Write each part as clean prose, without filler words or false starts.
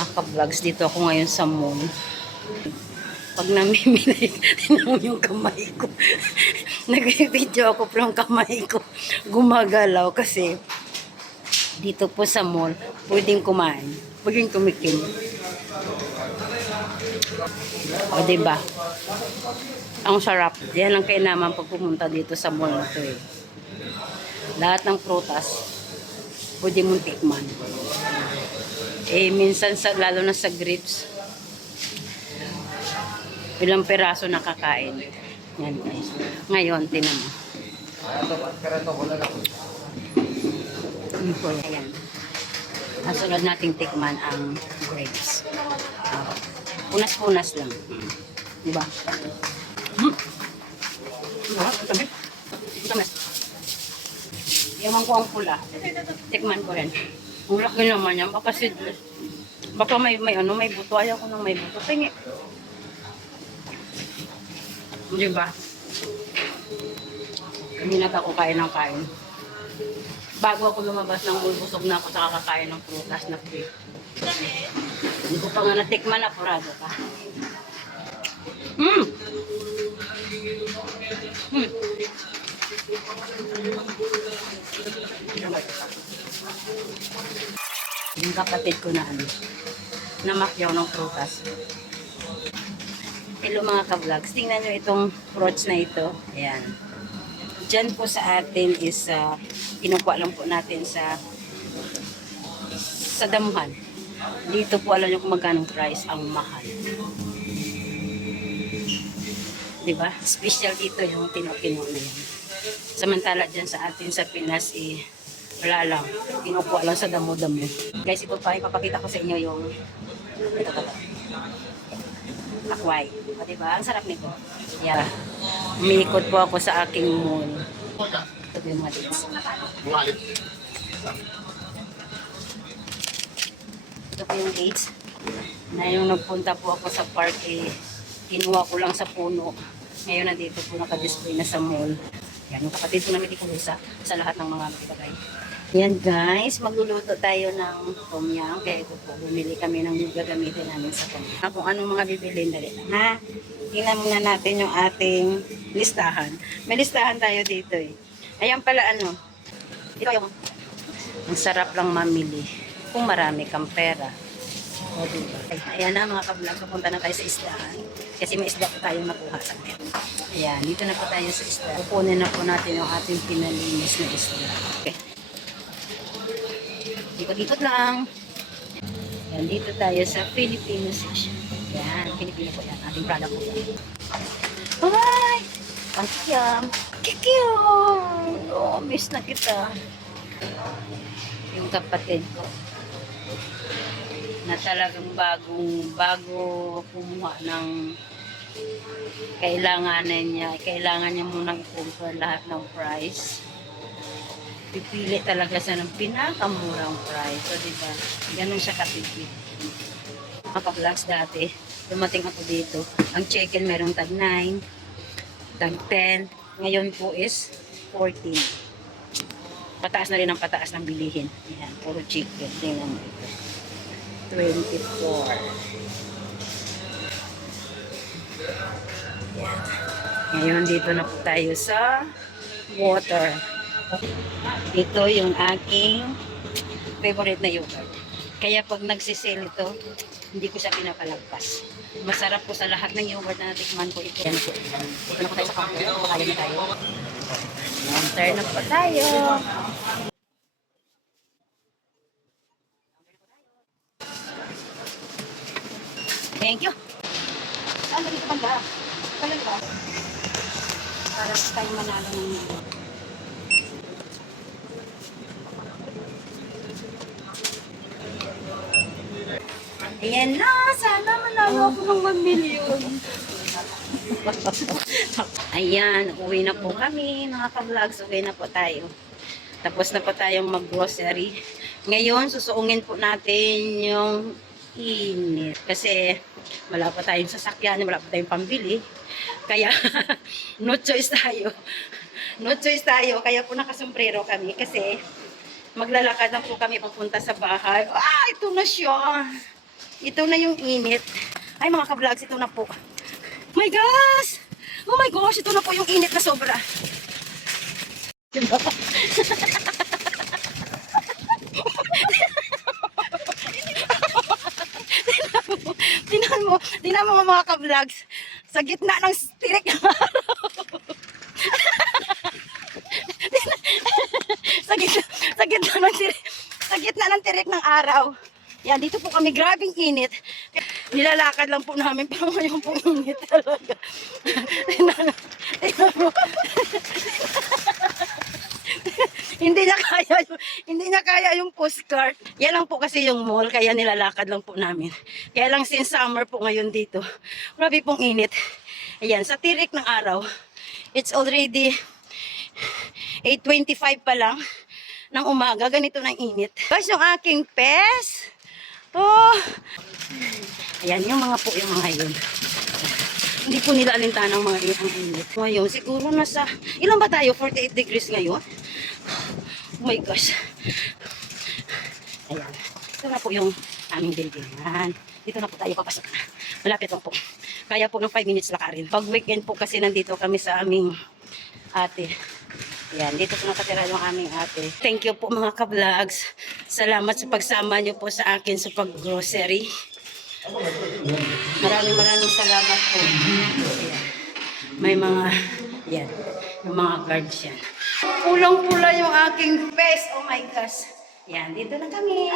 Naka-vlogs dito ako ngayon sa mall. Pag namimili, tingnan mo yung kamay ko. Nag-video ako pero ang kamay ko gumagalaw kasi dito po sa mall, pwedeng kumain, pwedeng tumikim. O, diba? Ang sarap. Yan ang kainaman pag pumunta dito sa mall na to eh. Lahat ng prutas, pwede mong tikman. Eh, minsan, lalo na sa grapes, ilang peraso nakakain. Yan guys. Ngayon, tinan mo. Ayan. Ang sunod nating tikman ang grapes. Punas-punas lang. Diba? Yaman ko ang pula. Tikman ko rin. Ang laki naman yan. Baka may buto. Ayaw ko nang may buto. Tingi. Diba? Kanina ako kain ng kain. Bago ako lumabas ng busog na ako sa kakakain ng prutas na cream. Hindi ko pa nga natikman na purado ka. Yung kapatid ko na namakyaw ng prutas. Hello mga ka-vlogs. Tingnan nyo itong fruits na ito. Ayan. Diyan po sa atin is kinukuha lang po natin sa damuhan. Dito po alam nyo kung magkano price ang mahal. Diba? Special dito yung tino-kino na yan. Samantala dyan sa atin sa Pinas wala lang. Kinukuha lang sa damo-damo. Guys, ito pa ipapakita ko sa inyo yung ito. Akway. O diba? Ang sarap nito. Yeah. Umiikot po ako sa aking mall. Ito po yung mga dates. Ito po yung dates. Na yung nagpunta po ako sa park kinuha ko lang sa puno. Ngayon nandito po naka-display na sa mall. Yan, yung kapatid ko namin ikulusa sa lahat ng mga bagay. Yan guys, magluluto tayo ng tom yum. Kaya ito po, bumili kami ng gagamitin namin sa tom yum. Kung anong mga bibilin, dali lang ha. Tingnan muna natin yung ating listahan. May listahan tayo dito eh. Ayan pala ito yung ang sarap lang mamili kung marami kang pera. O diba? Ayan na mga ka-vlog, pupunta na tayo sa isdahan. Kasi may isda po tayong nakuha sa akin. Ayan, dito na po tayo sa isda. Pupunin na po natin yung ating pinalinis na isda. Okay. Ikot-ikot lang. Ayan, dito tayo sa Filipino section. Ayan, Filipino po yan. Ating product po yan. Ay! Pangyam! Kikiyam! Oh, miss na kita. Yung kapatid ko na talagang bago kumuha ng kailangan niya munang i-compare lahat ng price. Pipili talaga siya ng pinakamurang price. So, diba? Ganun siya katipid. Maka-vlogs dati, dumating ako dito. Ang chicken merong tag 9, tag 10. Ngayon po is 14. Pataas na rin ang pataas ng bilihin. Ayan, puro chicken. Tingnan mo ito. 24. Yan. Ngayon dito na po tayo sa water. Ito yung aking favorite na yogurt. Kaya pag nagsisale ito, hindi ko siya pinapalagpas. Masarap po sa lahat ng yogurt na natikman ko ito. Yan po. Ito na po tayo sa counter. Kaya na tayo. Counter na po tayo. Thank you. Saan dito banda? Kailan ba? Para tayo manalo ng ayan na! Sana manalo ako ng 1 million. Ayan, uwi na po kami. Mga ka-vlogs, uwi na po tayo. Tapos na po tayong mag-grocery. Ngayon, susuungin po natin yung init. Kasi wala pa tayong sasakyan, wala pa tayong pambili. Kaya no choice tayo. No choice tayo. Kaya po nakasombrero kami kasi maglalakad na po kami papunta sa bahay. Ah, ito na siya. Ito na yung init. Ay mga ka-vlogs, ito na po. My gosh! Oh my gosh, ito na po yung init na sobra. Diba? Tingnan mo mga ka-vlogs. Sa gitna ng tirik ng araw. Sa gitna ng tirik ng araw. Yan, dito po kami, grabing init. Nilalakad lang po namin, pero ngayon po init talaga. Tingnan mo. Hindi na kaya yung postcard. Yan lang po kasi yung mall, kaya nilalakad lang po namin. Kaya lang since summer po ngayon dito, grabe pong init. Ayan, sa tirik ng araw, it's already 8:25 pa lang ng umaga, ganito ng init. Guys, yung aking pes. Oh. Ayan, yung mga yun. Hindi po nila alintana ng mga init. Ngayon, siguro nasa, ilan ba tayo? 48 degrees ngayon? Oh my gosh. Ayan. Ito na po yung aming buildingan. Dito na po tayo papasok na. Malapit lang po. Kaya po ng 5 minutes lakarin. Pag weekend po kasi nandito kami sa aming ate. Ayan, dito po nakatira yung aming ate. Thank you po mga ka-vlogs. Salamat sa pagsama niyo po sa akin sa pag-grocery. Maraming salamat po. Ayan. May mga, yan, yung mga cards yan. Pulang-pula yung aking face. Oh my gosh. Yan, dito na kami.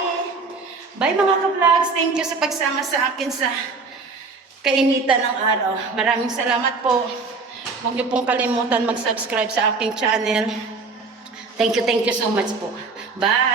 Bye mga ka-vlogs. Thank you sa pagsama sa akin sa kainitan ng araw. Maraming salamat po. Huwag niyo pong kalimutan mag-subscribe sa aking channel. Thank you so much po. Bye!